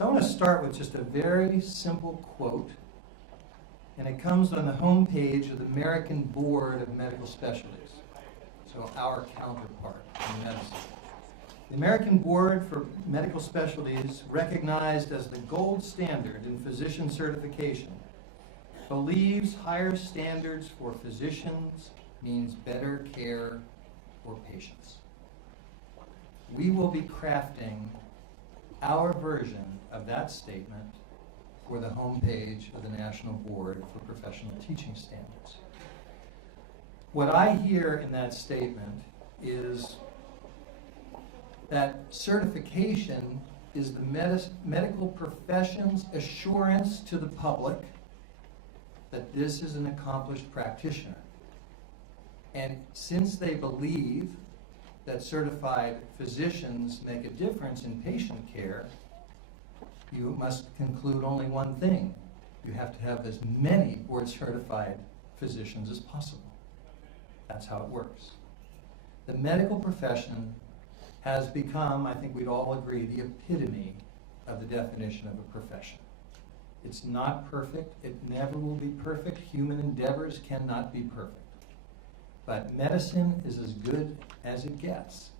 So I want to start with just a very simple quote, and it comes on the homepage of the American Board of Medical Specialties, so our counterpart in medicine. The American Board for Medical Specialties, recognized as the gold standard in physician certification, believes higher standards for physicians means better care for patients. We will be crafting our version of that statement for the homepage of the National Board for Professional Teaching Standards. What I hear in that statement is that certification is the medical profession's assurance to the public that this is an accomplished practitioner. And since they believe that certified physicians make a difference in patient care, you must conclude only one thing. You have to have as many board-certified physicians as possible. That's how it works. The medical profession has become, I think we'd all agree, the epitome of the definition of a profession. It's not perfect. It never will be perfect. Human endeavors cannot be perfect. But medicine is as good as it gets.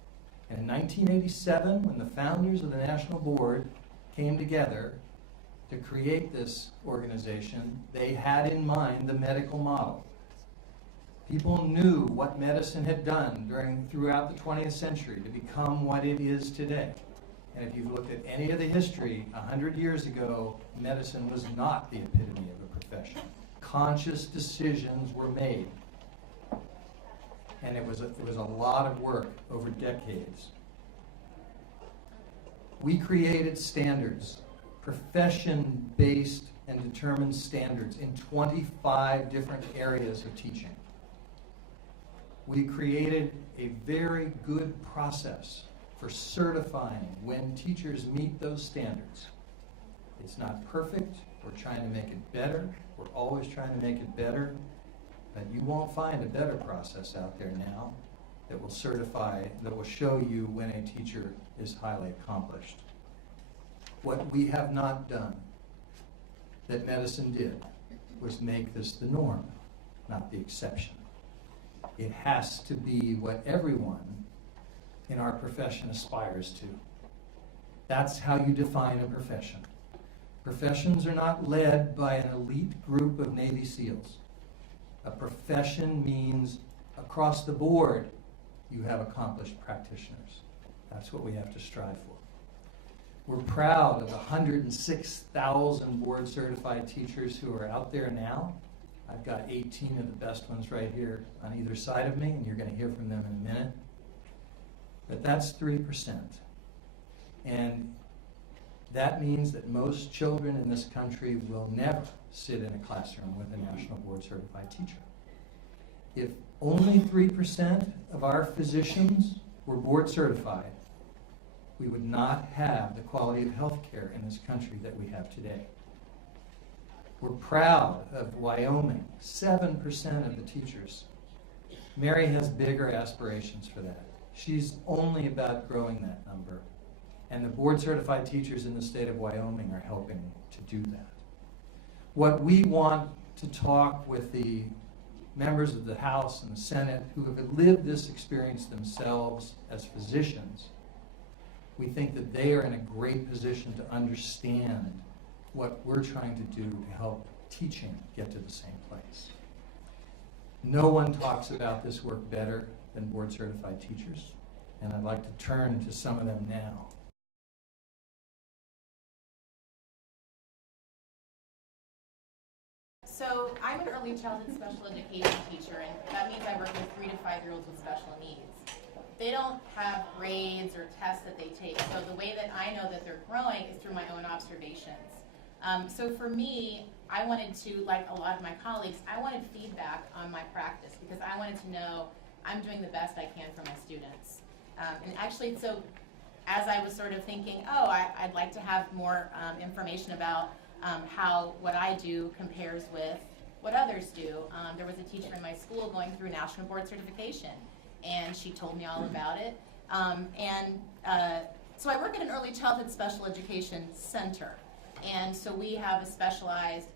And in 1987, when the founders of the National Board came together to create this organization, they had in mind the medical model. People knew what medicine had done throughout the 20th century to become what it is today. And if you've looked at any of the history, 100 years ago, medicine was not the epitome of a profession. Conscious decisions were made. And it was a lot of work over decades. We created standards, profession-based and determined standards in 25 different areas of teaching. We created a very good process for certifying when teachers meet those standards. It's not perfect. We're trying to make it better. We're always trying to make it better. But you won't find a better process out there now that will certify, that will show you when a teacher is highly accomplished. What we have not done, that medicine did, was make this the norm, not the exception. It has to be what everyone in our profession aspires to. That's how you define a profession. Professions are not led by an elite group of Navy SEALs. A profession means across the board you have accomplished practitioners. That's what we have to strive for. We're proud of the 106,000 board-certified teachers who are out there now. I've got 18 of the best ones right here on either side of me, and you're going to hear from them in a minute. But that's 3%. And that means that most children in this country will never sit in a classroom with a National Board Certified teacher. If only 3% of our physicians were board certified, we would not have the quality of health care in this country that we have today. We're proud of Wyoming, 7% of the teachers. Mary has bigger aspirations for that. She's only about growing that number. And the board-certified teachers in the state of Wyoming are helping to do that. What we want to talk with the members of the House and the Senate who have lived this experience themselves as physicians, we think that they are in a great position to understand what we're trying to do to help teaching get to the same place. No one talks about this work better than board-certified teachers, and I'd like to turn to some of them now. So I'm an early childhood special education teacher, and that means I work with 3 to 5-year-olds with special needs. They don't have grades or tests that they take, so the way that I know that they're growing is through my own observations. So for me, I wanted to, like a lot of my colleagues, I wanted feedback on my practice because I wanted to know I'm doing the best I can for my students. And actually, so as I was sort of thinking, I'd like to have more information about how what I do compares with what others do. There was a teacher in my school going through national board certification, and she told me all about it. So I work at an early childhood special education center, and so we have a specialized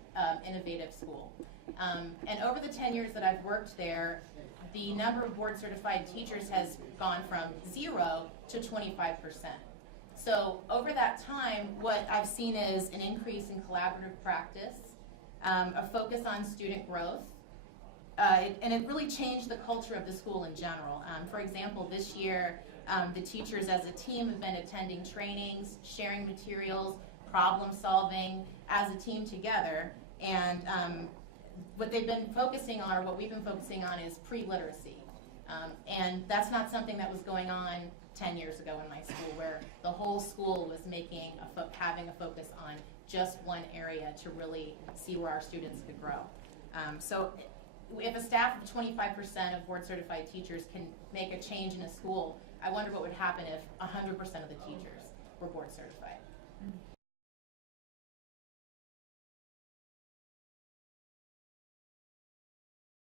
innovative school. And over the 10 years that I've worked there, the number of board certified teachers has gone from 0 to 25%. So over that time, what I've seen is an increase in collaborative practice, a focus on student growth, and it really changed the culture of the school in general. For example, this year, the teachers as a team have been attending trainings, sharing materials, problem solving as a team together, and what they've been focusing on, or what we've been focusing on, is pre-literacy. And that's not something that was going on 10 years ago in my school, where the whole school was having a focus on just one area to really see where our students could grow. So if a staff of 25% of board certified teachers can make a change in a school, I wonder what would happen if 100% of the teachers were board certified.